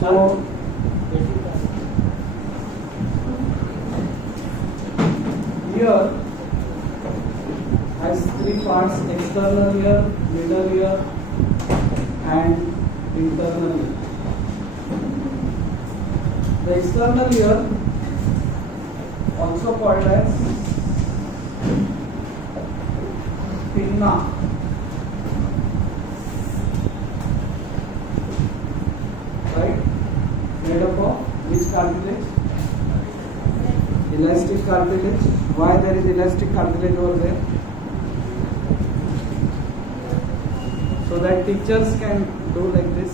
So ear has three parts: external ear, middle ear, and internal ear. The external ear, also called as pinna, right? Made up of which cartilage? Elastic cartilage. Why there is elastic cartilage over there? So that teachers can do like this,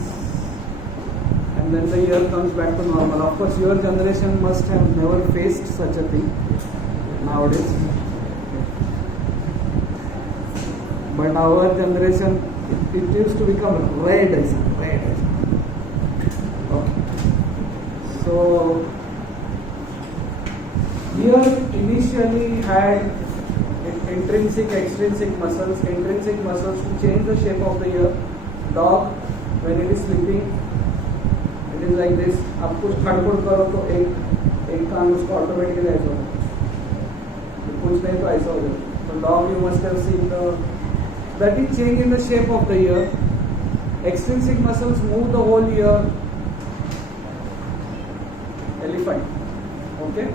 and then the ear comes back to normal. Of course, your generation must have never faced such a thing nowadays. But our generation, it used to become red. Okay. So ear initially had intrinsic, extrinsic muscles. Intrinsic muscles to change the shape of the ear. Dog, when it is sleeping, it is like this. आप कुछ खड़खड़ करो तो एक कान उसको automatically ऐसा हो जाता है, कुछ नहीं तो ऐसा हो जाता है. So dog, you must have seen that is change in the shape of the ear. Extrinsic muscles move the whole ear. Elephant. Okay.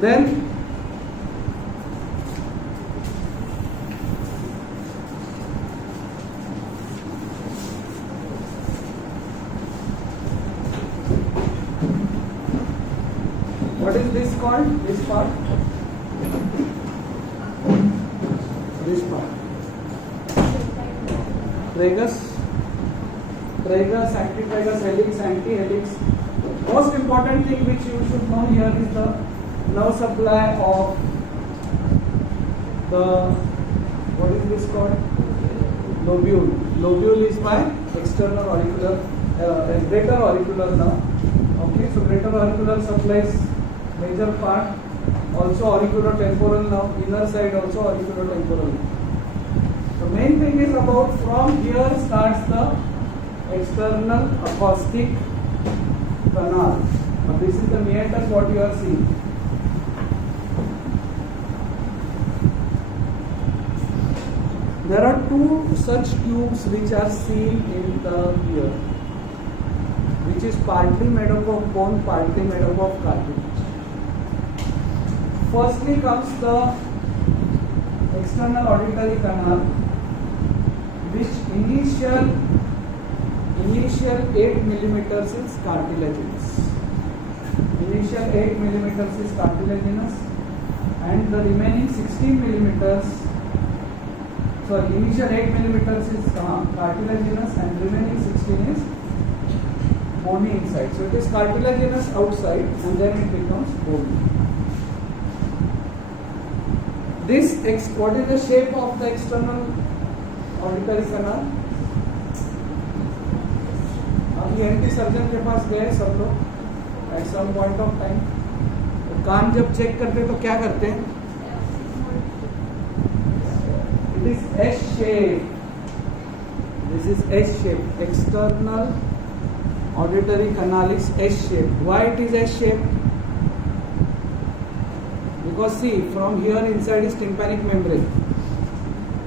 Then what is this called? This part? This part. Tragus, antitragus, helix, antihelix. Most important thing which you should know here is the nerve supply of the, what is this called? Lobule. Lobule is my external auricular, greater auricular nerve. Okay, so greater auricular supplies major part, also auriculotemporal nerve, inner side also auriculotemporal nerve. The main thing is about from here starts the external acoustic canal. Now this is the meatus what you are seeing. There are two such tubes which are seen in the ear, which is partly made up of bone, partly made up of cartilage. Firstly comes the external auditory canal, which initial 8 millimeters is cartilaginous. Initial 8 millimeters is cartilaginous, and the remaining 16 millimeters, sorry, initial 8 millimeters is cartilaginous, and remaining 16 is bony inside. So it is cartilaginous outside, and then it becomes bony. What is the shape of the external auditory canal? अभी ENT surgeon के पास गए सब लोग at some point of time. तो कान जब check करते तो क्या करते हैं? It is S shape. This is S shape. External auditory canal is S shape. Why it is S shape? Because see, from here inside is tympanic membrane.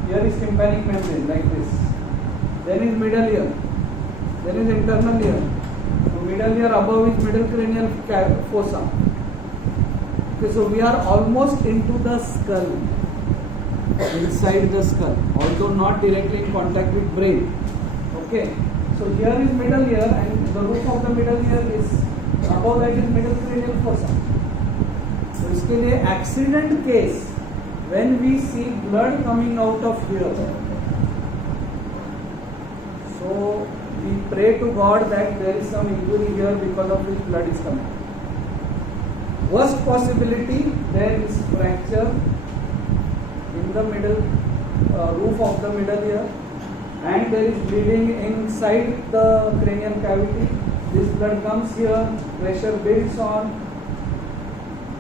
Here is tympanic membrane like this. Then is middle ear. Then is internal ear. So middle ear above is middle cranial fossa. Okay, so we are almost into the skull, inside the skull, although not directly in contact with brain. Okay, so here is middle ear, and the roof of the middle ear is above that is middle cranial fossa. So इसके लिए accident case, when we see blood coming out of here, so we pray to God that there is some injury here because of which blood is coming. Worst possibility, there is fracture in the middle roof of the middle ear, and there is bleeding inside the cranial cavity. This blood comes here, pressure builds on,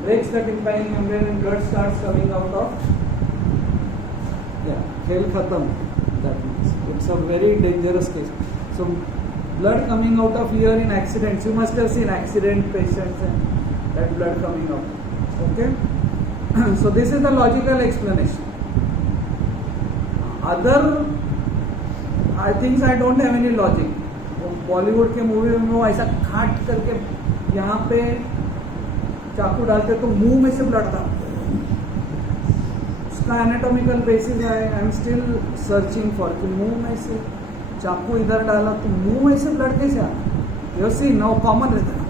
breaks the tympanic membrane, and blood starts coming out of. Yeah, khel khatam. That means it's a very dangerous case. So blood coming out of ear in accidents. You must have seen accident patients and that blood coming out. Okay. So this is the logical explanation. Other things I don't have any logic. Bollywood के movie में वो ऐसा काट करके यहाँ पे चाकू डालते तो मुंह में से ब्लड था. उसका एनाटॉमिकल बेसिस है. I am still searching for कि मुंह में से चाकू इधर डाला तो मुंह में से ब्लड कैसे आ. यू सी नो कॉमन रहता है.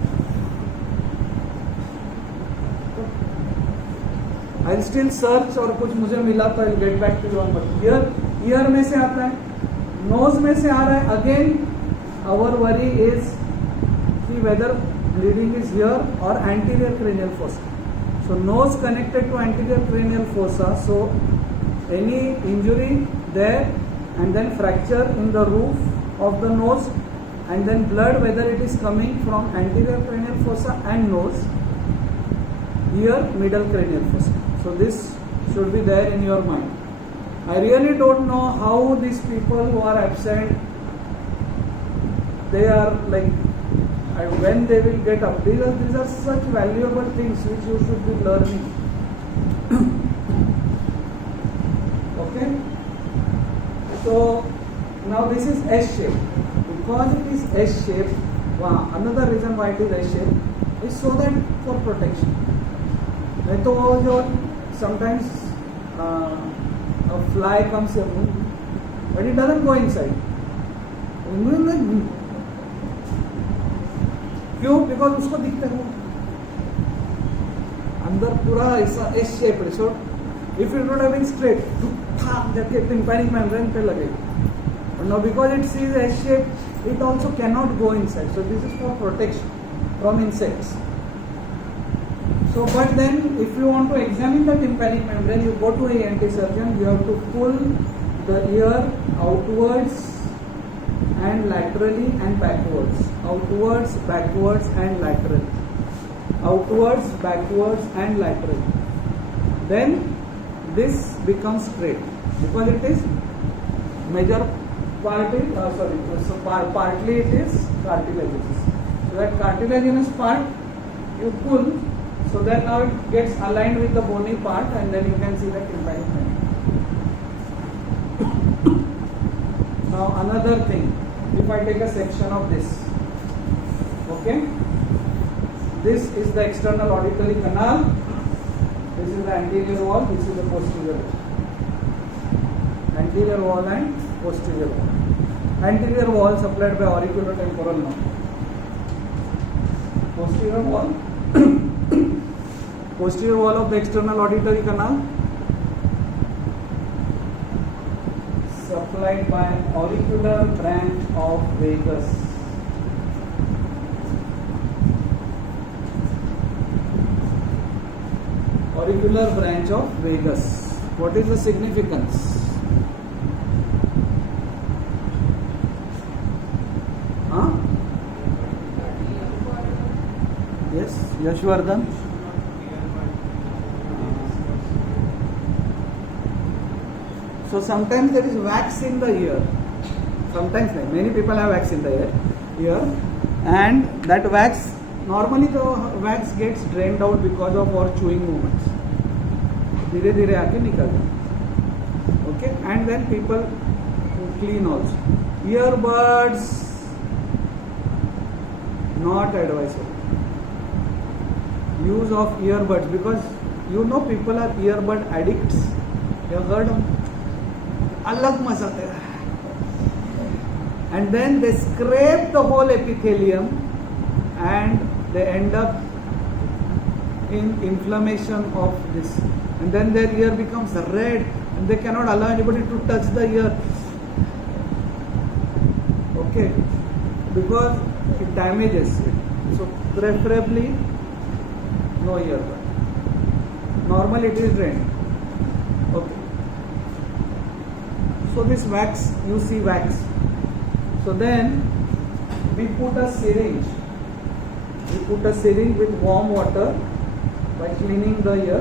आई स्टिल सर्च और कुछ मुझे मिला तो I get back to your. But ear में से आता है, नोज में से आ रहा है. Again our worry is see whether bleeding is here or anterior cranial fossa. So nose connected to anterior cranial fossa, so any injury there and then fracture in the roof of the nose and then blood, whether it is coming from anterior cranial fossa and nose, ear, middle cranial fossa. So this should be there in your mind. I really don't know how these people who are absent, they are like, when they will get up. These are such valuable things which you should be learning. Okay. So now this is S shape. Because it is S shape, another reason why it is S shape is so that for protection. नहीं तो वो जो sometimes a fly comes here, but it doesn't go inside. क्यों? Because उसको दिखता है अंदर पूरा ऐसा एस शेप है. So if you not having straight जाके टिम्पैनिक मेम्ब्रेन पे लगे. Now because it sees S shape, it also can not go inside. So this is for protection from insects. So but then if you want to examine the tympanic membrane, you go to a ENT surgeon. You have to pull the ear outwards and laterally and backwards. Outwards, backwards and laterally. Outwards, backwards and laterally. Then this becomes straight because it is major part is partly it is cartilaginous. So that cartilaginous part you pull. So then now it gets aligned with the bony part and then you can see the tympanic membrane. Now another thing, if I take a section of this, okay, this is the external auditory canal, this is the anterior wall, this is the posterior wall. Anterior wall and posterior wall. Anterior wall supplied by auriculotemporal nerve. Posterior wall posterior wall of the external auditory canal supplied by auricular branch of vagus. Auricular branch of vagus. What is the significance? Huh? Yes, Yashwardhan. So sometimes there is wax in the ear. Sometimes many people have wax in the ear, and that wax, normally the wax gets drained out because of our chewing movements. धीरे धीरे आके निकल जाए. Okay, and then people clean also. Earbuds not advisable. Use of earbuds, because you know people are earbud addicts. You have heard of them? अलग मजा आता है. And then they scrape the whole epithelium and they end up in inflammation of this, and then their ear becomes red and they cannot allow anybody to touch the ear. Okay, because it damages it. So preferably no earbud. Normally it is drained. Okay. So this wax, you see wax. So then we put a syringe. We put a syringe with warm water by cleaning the ear.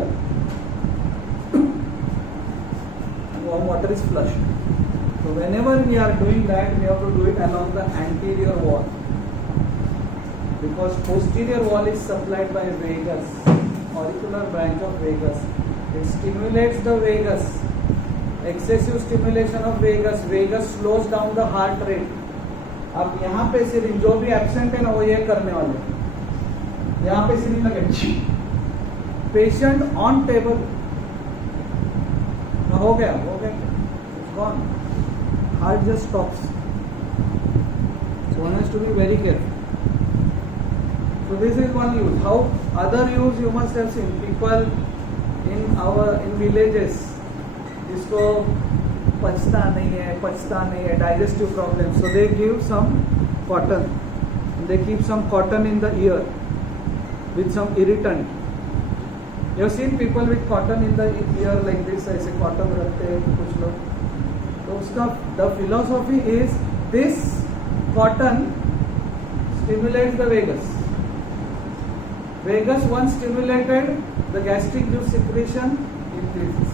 Warm water is flushed. So whenever we are doing that, we have to do it along the anterior wall, because posterior wall is supplied by vagus, auricular branch of vagus. It stimulates the vagus. Excessive stimulation of vagus. Vagus slows down the heart rate. अब यहाँ पे syringe जो भी absent है ना वो ये करने वाले, यहाँ पे सिरिंज लगे, पेशेंट ऑन टेबल, हो गया, it's gone. Heart just stops. So one has to be very careful. So this is one use. How other use you must have seen. People in villages, जिसको पचता नहीं है, digestive problems. So they give some cotton. They keep some cotton in the ear with some irritant. You have seen people with cotton in the ear like this, ऐसे cotton रखते हैं कुछ लोग. तो उसका the philosophy is this cotton stimulates the vagus. Vagus once stimulated, the gastric juice secretion increases,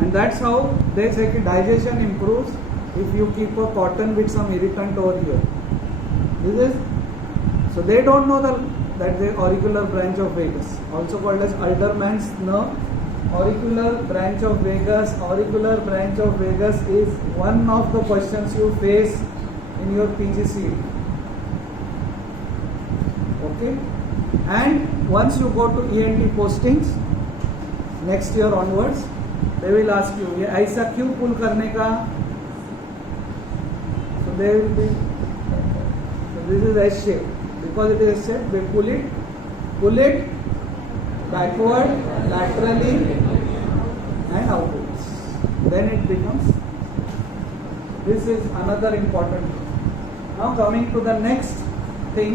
and that's how they say digestion improves if you keep a cotton with some irritant over here. This is so they don't know that the auricular branch of vagus, also called as Alderman's nerve. Auricular branch of vagus. Auricular branch of vagus is one of the questions you face in your PGCE. Okay, and once you go to ENT postings next year onwards, they will ask you ये ऐसा क्यों pull करने का. So they will be, so this is S shape. Because it is S shape, they pull it backward, laterally and outwards. Then it becomes, this is another important thing. Now coming to the next thing,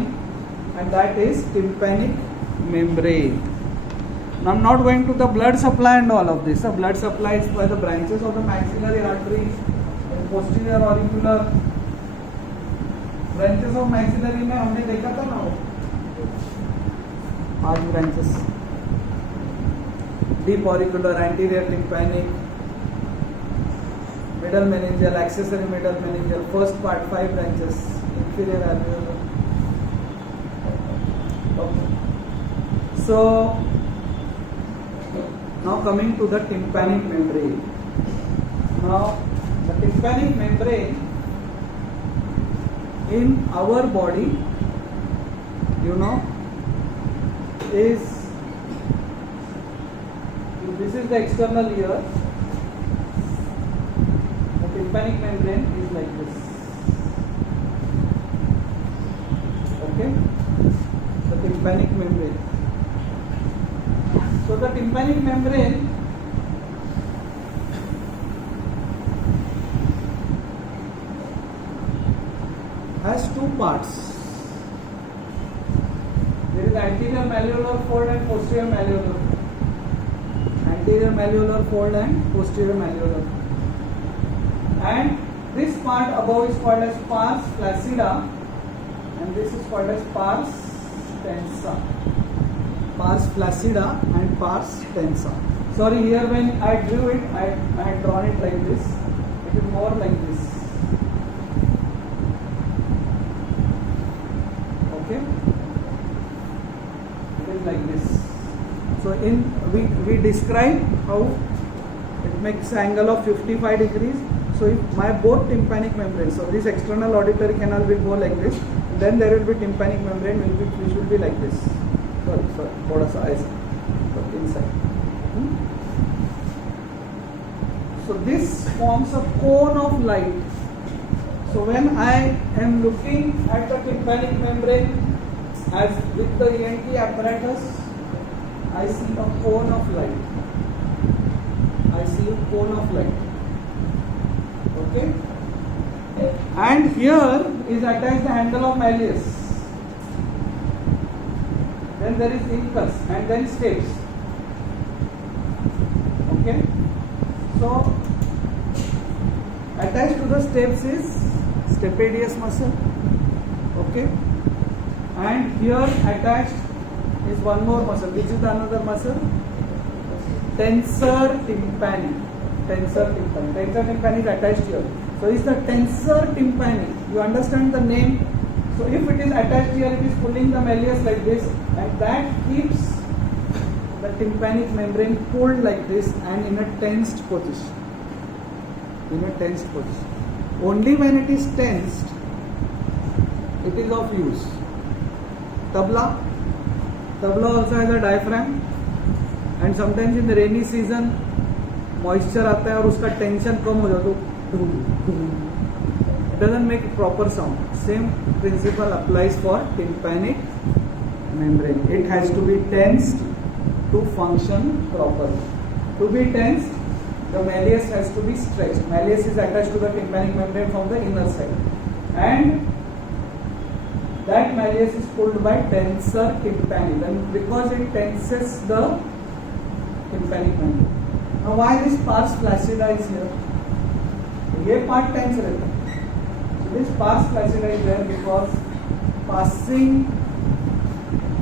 and that is tympanic membrane. Now I'm not going to the blood supply and all of this. The blood supply is by the branches of the maxillary arteries and posterior auricular. Branches of maxillary में हमने देखा था ना, 5 branches. Deep auricular, anterior tympanic, middle meningeal, accessory middle meningeal, first part 5 branches, inferior alveolar. Okay. So now coming to the tympanic membrane. Now the tympanic membrane in our body, you know, is, this is the external ear. The tympanic membrane is like this. Okay, the tympanic membrane. So the tympanic membrane has 2 parts. There is anterior malleolar fold and posterior malleolar fold. Anterior malleolar fold and posterior malleolar fold. And this part above is called as pars flaccida, and this is called as pars tensa. Pars flaccida and pars tensa. Sorry, here when I drew it, I had drawn it like this. It is more like this. Okay, it is like this. So we describe how it makes an angle of 55 degrees. So if my both tympanic membrane, so this external auditory canal will go like this, then there will be tympanic membrane which will be like this. Sorry, thoda sa aisa, inside. So this forms a cone of light. So when I am looking at the tympanic membrane as with the ENT apparatus, I see a cone of light. I see a cone of light. Okay? And here is attached the handle of malleus. Then there is incus and then stapes. Okay? So attached to the stapes is stapedius muscle. Okay? And here attached is one more muscle. Which is another muscle? Tensor tympani. tensor tympani. Tensor tympani is attached here. So is the tensor tympani. You understand the name? So if it is attached here, it is pulling the malleus like this, and that keeps the tympanic membrane pulled like this and in a tensed position. In a tensed position. Only when it is tensed, it is of use. Tabla also has a diaphragm, and sometimes in the rainy season moisture आता है और उसका tension कम हो जाता है, it doesn't make a proper sound. Same principle applies for tympanic membrane. It has to be tensed to function properly. To be tensed, the malleus has to be stretched. Malleus is attached to the tympanic membrane from the inner side, and that malleus is pulled by tensor tympani. Then because it tenses the tympanic membrane. Now why this pars flaccida is here? ये part tense रहता है. So this pars flaccida is there because passing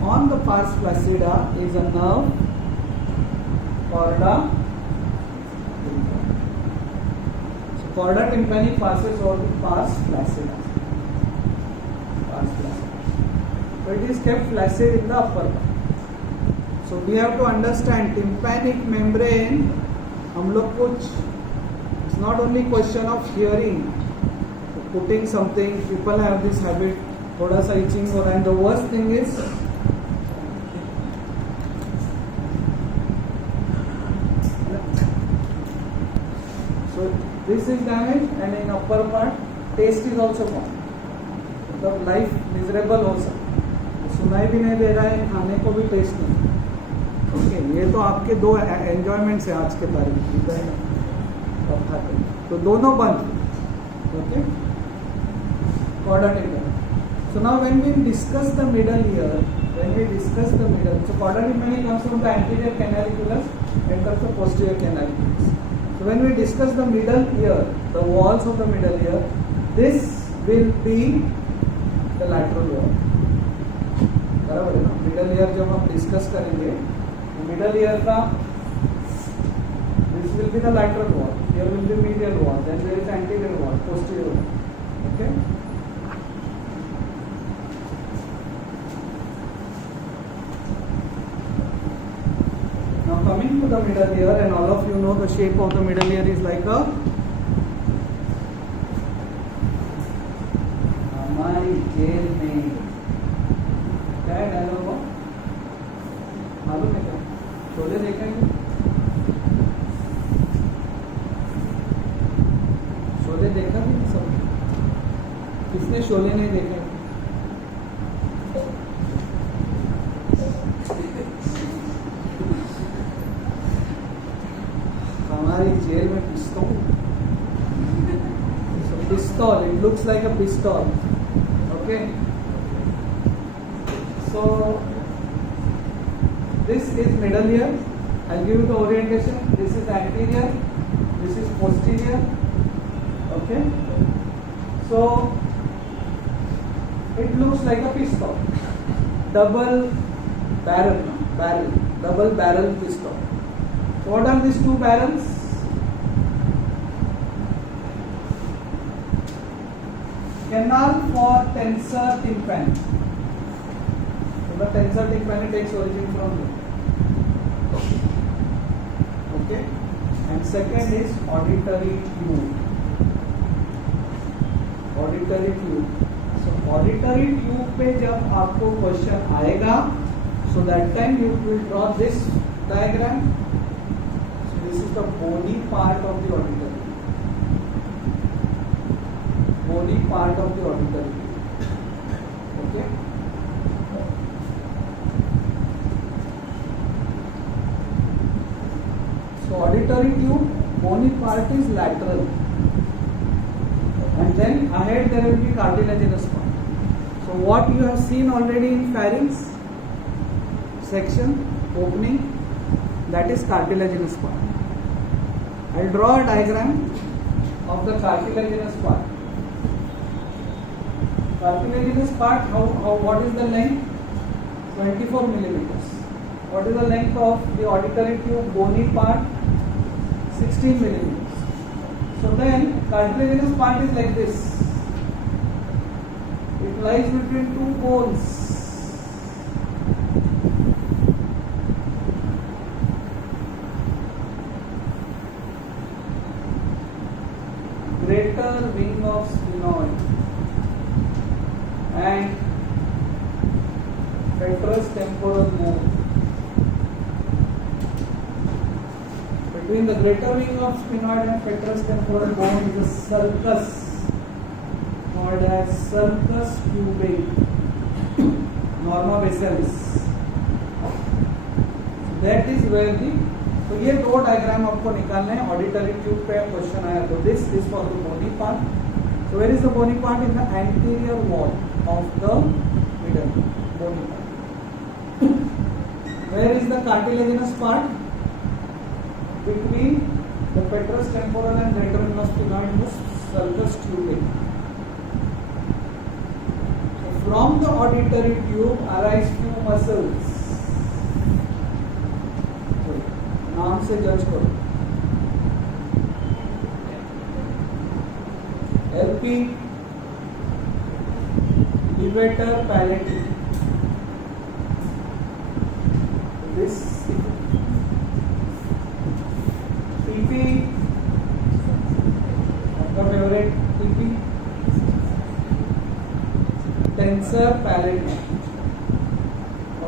on the pars flaccida is a nerve, chorda tympani. So chorda tympani passes over the pars flaccida. So it is kept flaccid in the upper part. So we have to understand tympanic membrane. हम लोग कुछ, it's not only question of hearing, putting something. People have this habit, थोड़ा सा itching हो रहा है. And the worst thing is so this is damaged, and in upper part taste is also gone. मतलब life miserable हो सकता है. सुनाई भी नहीं दे रहा है, खाने को भी टेस्ट नहीं. ओके, ये तो आपके दो एंजॉयमेंट्स है आज के तारीख की. तो दोनों बंद. Okay, chorda tympani. So now when we discuss the middle ear, so chorda tympani comes from the anterior canaliculus and comes from posterior canaliculus. So when we discuss the middle ear, the walls of the middle ear, this will be the lateral wall. बराबर है ना. Middle ear जब हम discuss करेंगे, middle ear का this will be the lateral wall, here will be medial wall, then there is anterior wall, posterior wall. Okay, now coming to the middle ear, and all of you know the shape of the middle ear is like a हमारी जेल में क्या है dialogue हो मालूम है क्या? शोले देखेंगे, शोले देखा भी सब. किसने शोले नहीं देखा? हमारी जेल में पिस्तौल. पिस्तौल, it looks like a pistol. Okay. So this is middle ear. I'll give you the orientation. This is anterior, this is posterior. Okay. So it looks like a pistol, double barrel pistol. So what are these two barrels? Canal for tensor tympani. The tensor tympani takes origin from here. Okay, and second is auditory tube. Auditory tube. So auditory tube पे जब आपको question आएगा, so that time you will draw this diagram. So this is the bony part of the auditory. Bony part of the auditory tube. Okay. So auditory tube, bony part is lateral, and then ahead there will be cartilaginous part. So what you have seen already in pharynx section opening, that is cartilaginous part. I'll draw a diagram of the cartilaginous part. Cartilaginous part, what is the length? 24 millimeters. What is the length of the auditory tube bony part? 16 millimeters. So then cartilaginous part is like this. It lies between two bones. Greater wing of sphenoid and petrous temporal bone. Between the greater wing of sphenoid and petrous temporal bone is a sulcus called as sulcus tubae, norma basalis. That is where the, तो ये दो diagram आपको निकालने हैं. Auditory tube पे question आया तो this is for the bony part. So where is the bony part? In the anterior wall of the middle bony part. Where is the cartilaginous part? Between the petrous temporal and greater wing of sphenoid, the sulcus tubae. So from the auditory tube arise few muscles. नाम से जज करो. LP, levator palatal. This TP, आपका favourite TP, tensor palatal.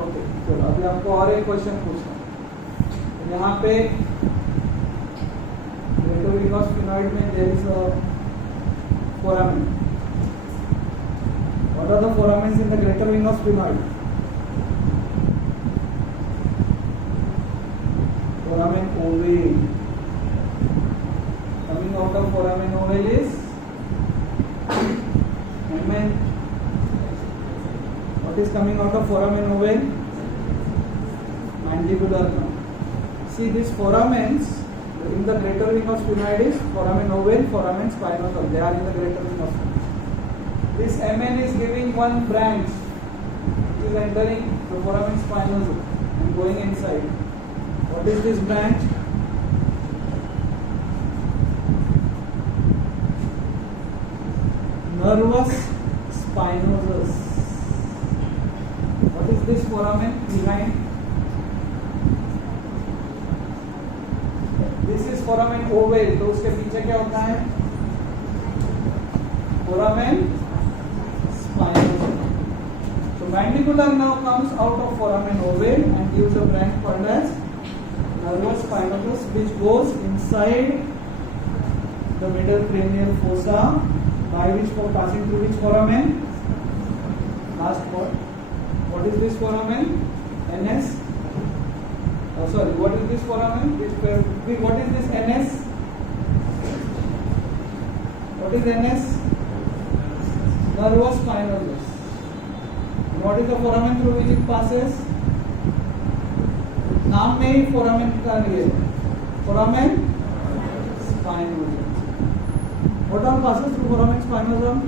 Okay, चलो अभी आपको और एक क्वेश्चन पूछना. यहाँ पे greater wing of sphenoid में there is a foramen. What are the foramens in the greater wing of sphenoid? Foramen ovale. Coming out of foramen ovale is MN. What is coming out of foramen ovale? Mandibular nerve. See these foramens in the greater wing of sphenoid is foramen ovale, foramen spinosum. They are in the greater wing of sphenoid. This MN is giving one branch which is entering the foramen spinosum and going inside. What is this branch? Nervus spinosus. What is this foramen behind? This is foramen ovale. तो उसके पीछे क्या होता है? Foramen spinosum. So mandibular nerve comes out of foramen ovale and gives a branch called as nervus spinosus, which goes inside the middle cranial fossa, by which for passing through which foramen? Last word. What is this foramen? NS. Sorry, what is this foramen? What is this NS? What is NS? Nervus spinosus. What is the foramen through which it passes? नाम में ही foramen का लिए foramen spinosum. What all passes through foramen spinosum?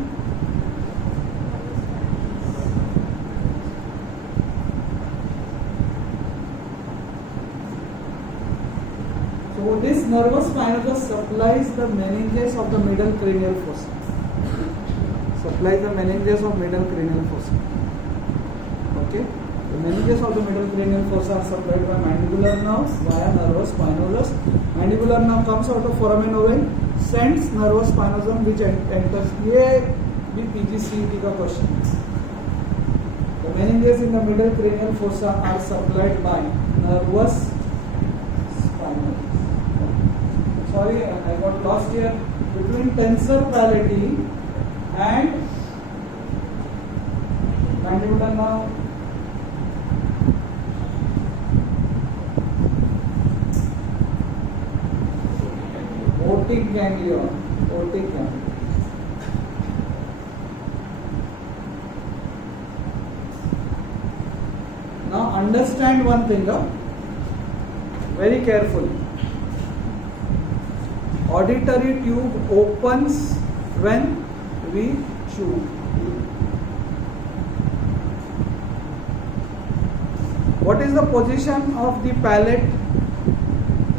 So this nervus spinosus supplies the meninges of the middle cranial fossa. Supplies the meninges of middle cranial fossa. Okay. The meninges of the middle cranial fossa are supplied by mandibular nerves via nervus spinosus. Mandibular nerve comes out of foramen ovale, sends nervus spinosum which enters. ये भी PGCET का question है. The meninges in the middle cranial fossa are supplied by nervus spinosus. Sorry, I got lost here. Between tensor palatal and mandibular nerve. Otic ganglion. Otic ganglion. Now understand one thing, very carefully. Auditory tube opens when we chew. What is the position of the palate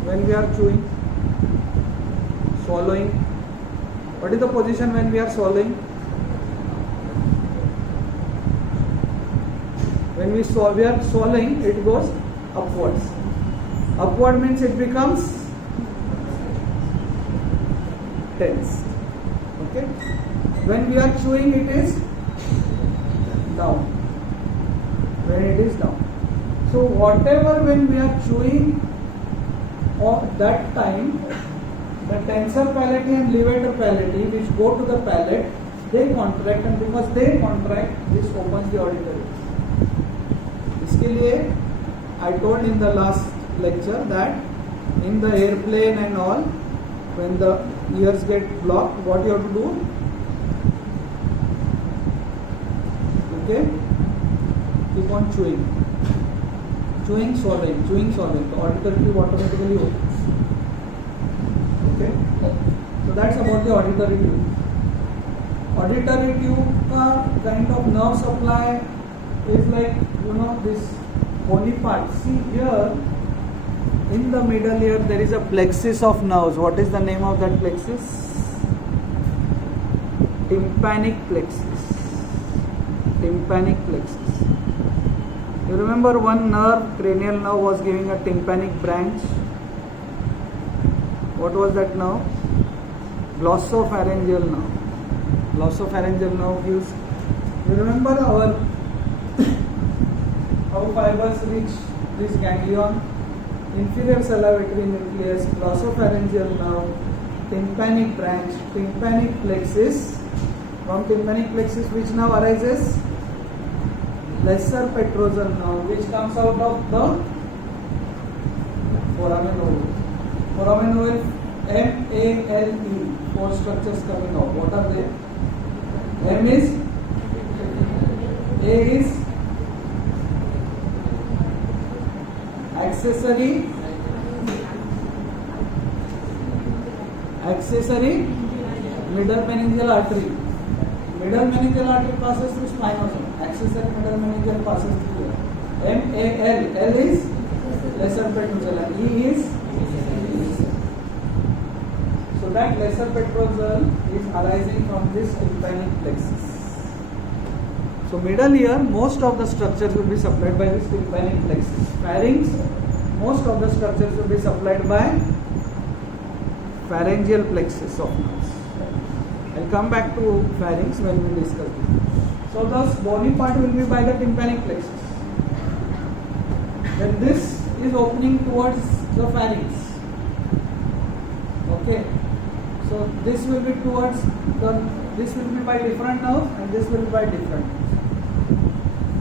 when we are chewing? swallowing. What is the position when we are swallowing? When we are swallowing, it goes upwards. Upward means it becomes tense. Okay. When we are chewing, it is down. When it is down. So whatever when we are chewing, or that time, the tensor palatii and levator palatii which go to the palate, they contract, and because they contract, this opens the auditory. इसके लिए I told in the last lecture that in the airplane and all, when the ears get blocked, what you have to do? Okay, keep on chewing, swallowing. The auditory tube automatically opens. Okay, so that's about the auditory tube. Auditory tube kind of nerve supply is like, this bony part. See here in the middle ear there is a plexus of nerves. What is the name of that plexus? Tympanic plexus. You remember one nerve, cranial nerve, was giving a tympanic branch. What was that nerve? Glossopharyngeal nerve. Glossopharyngeal nerve gives. You remember how fibers reach this ganglion? Inferior salivatory nucleus, glossopharyngeal nerve, tympanic branch, tympanic plexus. From tympanic plexus, which nerve arises? Lesser petrosal nerve, which comes out of the foramen ovale. Foramen ovale, M-A-L-E, 4 structures coming out. What are they? M is, A is accessory middle meningeal artery. Middle meningeal artery passes through spinosum. Accessory middle meningeal passes through here. M-A-L. L is lesser petrosal and E is. So that lesser petrosal is arising from this tympanic plexus. So middle ear, most of the structures will be supplied by this tympanic plexus. Pharynx, most of the structures will be supplied by pharyngeal plexus of nerves. I'll come back to pharynx when we discuss this. So the bony part will be by the tympanic plexus. Then this is opening towards the pharynx. Okay. So this will be this will be by different nerves and this will be by different nerves.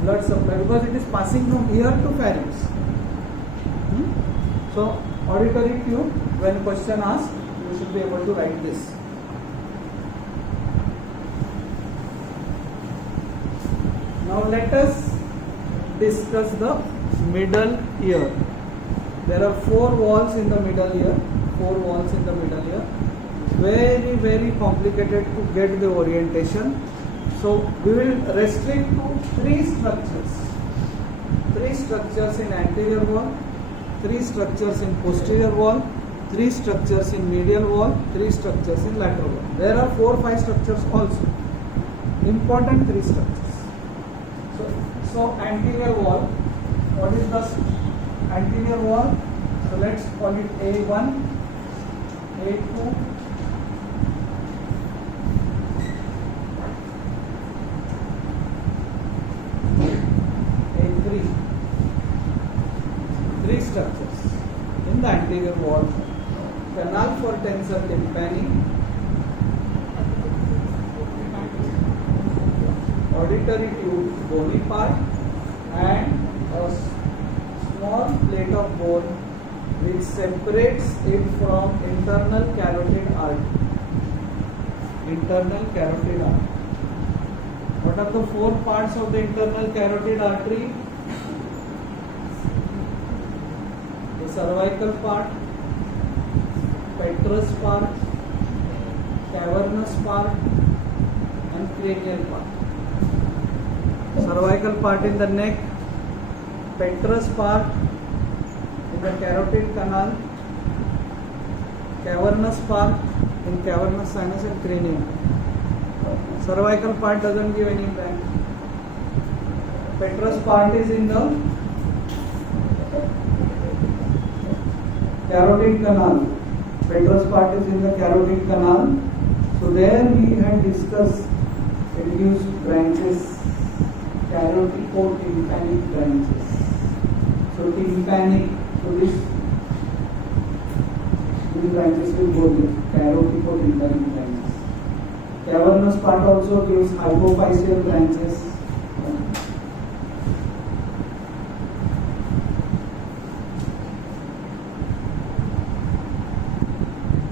Blood supply, because it is passing from ear to pharynx. So auditory tube, when question asked, you should be able to write this. Now let us discuss the middle ear. There are 4 walls in the middle ear. Very, very complicated to get the orientation. So we will restrict to 3 structures. 3 structures in anterior wall, 3 structures in posterior wall, 3 structures in medial wall, 3 structures in lateral wall. There are 4-5 structures also. Important 3 structures. So anterior wall, what is the anterior wall? So let's call it A1, A2, A3. 3 structures in the anterior wall. Canal for tensor tympani, auditory tube, bony part, and a small plate of bone which separates it from internal carotid artery. What are the 4 parts of the internal carotid artery? The cervical part, petrous part, cavernous part, and cranial part. Cervical part in the neck, petrous part in the carotid canal, cavernous part in cavernous sinus and cranium. Cervical part doesn't give any branch. Petrous part is in the carotid canal. Petrous part is in the carotid canal. So there we had discussed it gives branches, caroticotympanic branches. So tympanic, so these branches will go there, caroticotympanic branches. Cavernous part also gives hypophyseal branches.